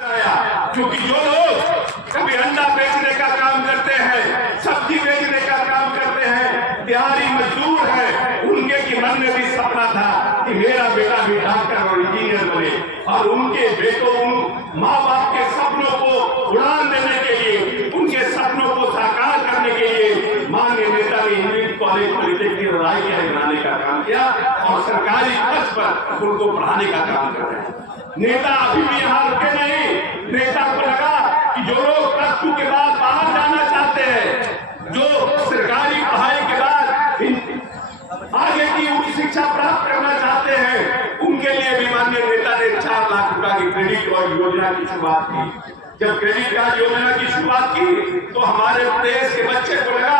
क्योंकि जो लोग कभी अंडा बेचने का काम करते हैं, सब्जी बेचने का काम करते हैं, दिहाड़ी मजदूर हैं, उनके की मन में भी सपना था कि मेरा बेटा भी डॉक्टर और इंजीनियर बने, और उनके बेटों उन माँ बाप के सपनों को उड़ान देने के लिए, उनके सपनों को साकार करने के लिए माननीय नेता ने इंजीनियरिंग कॉलेज पॉलिटेक्निक रायगढ़ बनाने का काम किया और सरकारी खर्च पर उनको पढ़ाने का काम कर रहे हैं। नेता अभी भी यहाँ रुके नहीं। नेता को लगा कि जो लोग प्लस टू के बाद बाहर जाना चाहते हैं, जो सरकारी पढ़ाई के बाद आगे की उच्च शिक्षा प्राप्त करना चाहते हैं, उनके लिए भी माननीय नेता ने 4 लाख रुपए की क्रेडिट कार्ड योजना की शुरुआत की। जब क्रेडिट कार्ड योजना की शुरुआत की तो हमारे देश के बच्चे को लगा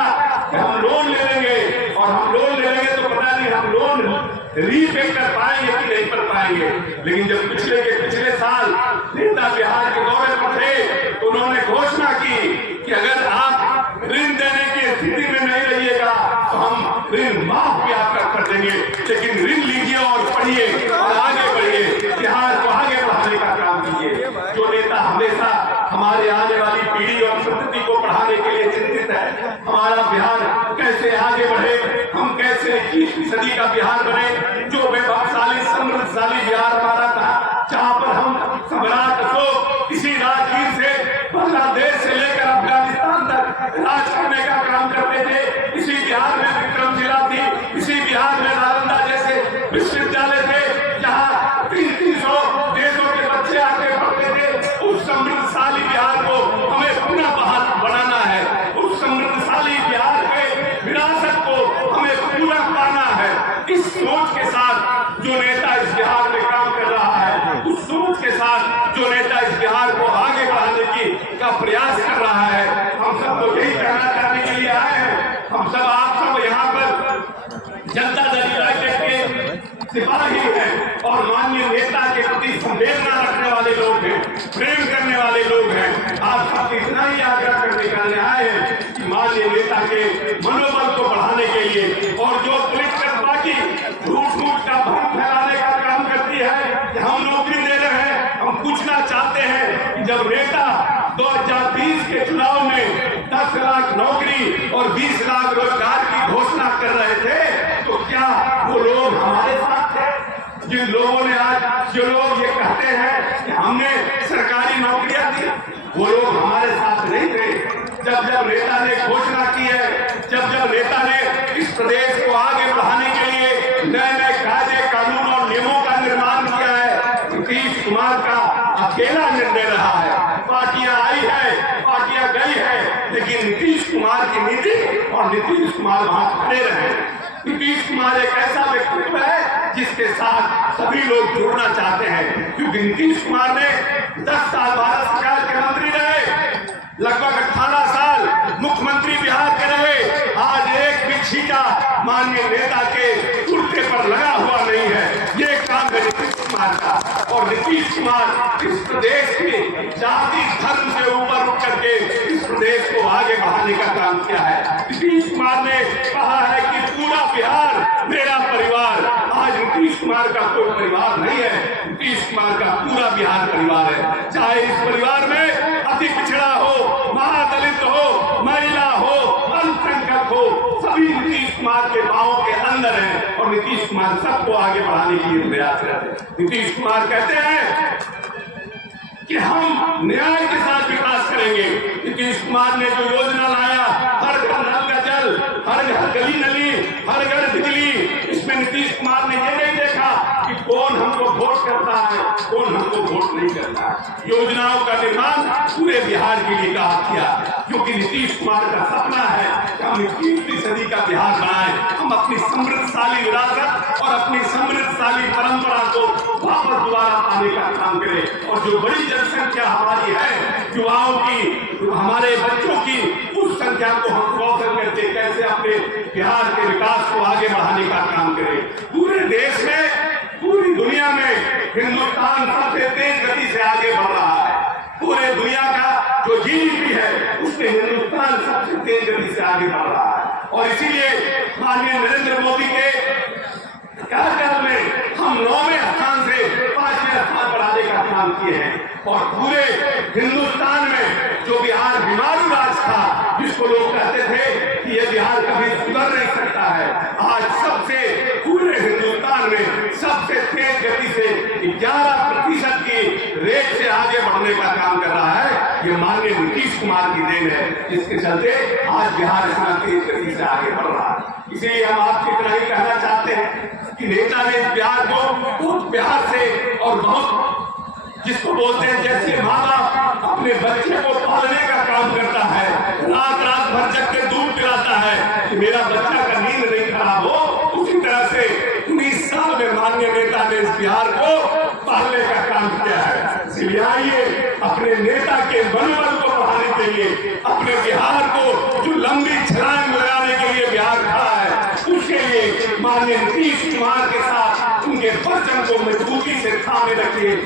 कि हम लोन ले लेंगे, और हम लोन ले लेंगे तो पता नहीं हम लोन रीपे कर पाएंगे कि नहीं कर पाएंगे। लेकिन जब पिछले साल नेता बिहार के दौरे पर थे तो उन्होंने घोषणा की कि अगर आप ऋण देने की स्थिति में नहीं रहिएगा तो हम ऋण माफ भी आपका कर देंगे, लेकिन ऋण लीजिए और पढ़िए और आगे बढ़िए, बिहार को आगे बढ़ाने का काम कीजिए। जो नेता हमेशा हमारे आने वाली पीढ़ी और संतति को पढ़ाने के लिए चिंतित है, हमारा बिहार कैसे आगे बढ़े, हम कैसे 21वीं सदी का बिहार बने, जो वैभवशाली समृद्धशाली बिहार हमारा था, जहाँ पर हम सम्राट अशोक इसी राजगीर से बांग्लादेश से लेकर अफगानिस्तान तक राज करने का काम करते थे। इसी बिहार में विक्रमशिला थी, इसी बिहार में नालंदा जैसे विश्वविद्यालय थे, जहाँ 300 देशों के बच्चे आके पढ़ते थे। उस समृद्धशाली बिहार को हमें पुनः बहाल बनाना है, उस समृद्धशाली बिहार के विरासत को हमें पूरा पाना है। इस सोच के साथ जो नेता इस बिहार में काम कर रहा है, उस सोच के साथ जो नेता इस बिहार को आगे बढ़ाने की का प्रयास कर रहा है, हम सबको यही कहना चाहने के लिए आए हैं। हम सब आप सब यहाँ पर जनता दल यूनाइटेड के सिपाही हैं और माननीय नेता के प्रति संवेदना रखने वाले लोग हैं, प्रेम करने वाले लोग हैं। आप सब इतना ही आग्रह करने के लिए आए हैं कि माननीय नेता के मनोबल को बढ़ाने के लिए, और जो पॉलिटिकल पार्टी झूठ का भ्रम फैलाने का काम करती है कि हम नौकरी दे रहे हैं, हम पूछना चाहते हैं कि जब नेता 2020 के चुनाव में 10 लाख नौकरी और 20 लाख रोजगार की घोषणा कर रहे थे, तो क्या वो लोग हमारे साथ थे? जिन लोगों ने आज जो लोग ये कहते हैं कि हमने सरकारी नौकरियां दी, वो लोग हमारे साथ नहीं थे। जब नेता ने घोषणा की है, जब नेता ने इस प्रदेश को आगे बढ़ाने के लिए नए कायदे कानून और नियमों का निर्माण किया है, नीतीश कुमार का अकेला निर्णय रहा है। पार्टियां आई है, पार्टियां गई है, लेकिन नीतीश कुमार की नीति और नीतीश कुमार वहां खड़े रहे। नीतीश कुमार एक ऐसा व्यक्तित्व है जिसके साथ सभी लोग जुड़ना चाहते हैं, क्योंकि नीतीश कुमार ने 10 साल भारत सरकार के मंत्री रहे, लगभग 18 साल मुख्यमंत्री बिहार के रहे। आज एक भी छींटा माननीय नेता के कुर्ते पर लगा हुआ नहीं है। ये काम है नीतीश कुमार का, और नीतीश कुमार इस प्रदेश के जाति धर्म से ऊपर उठ करके इस प्रदेश को आगे बढ़ाने का काम किया है। नीतीश कुमार ने कहा है कि पूरा बिहार मेरा परिवार। आज नीतीश कुमार का कोई परिवार नहीं है, नीतीश कुमार का पूरा बिहार परिवार है। चाहे इस परिवार में अति पिछड़ा हो, महादलित हो, महिला हो, अल्पसंख्यक हो, सभी नीतीश कुमार के पांवों के अंदर हैं, और नीतीश कुमार सबको आगे बढ़ाने के लिए प्रयास करते हैं। नीतीश कुमार कहते हैं कि हम न्याय के साथ विकास करेंगे। नीतीश कुमार ने जो योजना लाया, हर घर नल का जल, हर घर गली नली, हर घर बिजली, इसमें नीतीश कुमार ने ये नहीं देखा कि कौन हमको वोट करता है, कौन हमको वोट नहीं करता है। योजनाओं का निर्माण पूरे बिहार के लिए किया, क्योंकि नीतीश कुमार का सपना है कि हम 21वीं सदी का बिहार बनाएं, हम अपनी समृद्धशाली विरासत और अपनी समृद्धशाली परंपरा को वापस दोबारा पाने का काम करें। और जो बड़ी जनसंख्या हमारी है, युवाओं की, हमारे बच्चों की, उस संख्या को हम कौशल करके कैसे अपने बिहार के विकास को आगे बढ़ाने का काम करें। पूरे देश में, पूरी दुनिया में हिंदुस्तान सबसे तेज गति से आगे बढ़ रहा है। पूरे दुनिया का जो जीडीपी है, उसमें हिंदुस्तान सबसे तेज गति से आगे बढ़ रहा है। और इसीलिए माननीय नरेंद्र मोदी के कार्यकाल में हम 9वें स्थान से 5वें के स्थान पर आने का काम किए हैं। और पूरे हिंदुस्तान में जो बिहार बीमारू राज था, जिसको लोग कहते थे कि ये बिहार कभी सुधर नहीं सकता है, आज सबसे पूरे हिंदुस्तान में सबसे तेज गति से 11% की रेट से आगे बढ़ने का काम कर रहा है। ये माननीय नीतीश कुमार की देन है, जिसके चलते आज बिहार इतना तेज गति से आगे बढ़ रहा है। इसलिए हम आपकी तरह ही कहना चाहते हैं कि नेता ने इस बिहार को बहुत प्यार से और बहुत, जिसको बोलते हैं जैसे माँ बाप अपने बच्चे को पालने का काम करता है, रात रात भर जग के दूध पिलाता है कि मेरा बच्चा का नींद नहीं खराब हो, उसी तरह से 19 साल में माननीय नेता ने इस बिहार को पालने का काम किया है। इसलिए आइए अपने नेता के मनोबल को बढ़ाने के लिए, अपने बिहार को जो लंबी छलांग लगाने के लिए बिहार खड़ा है, उसके लिए माननीय नीतीश कुमार के साथ उनके वचन को मजबूती से थामे रखिए।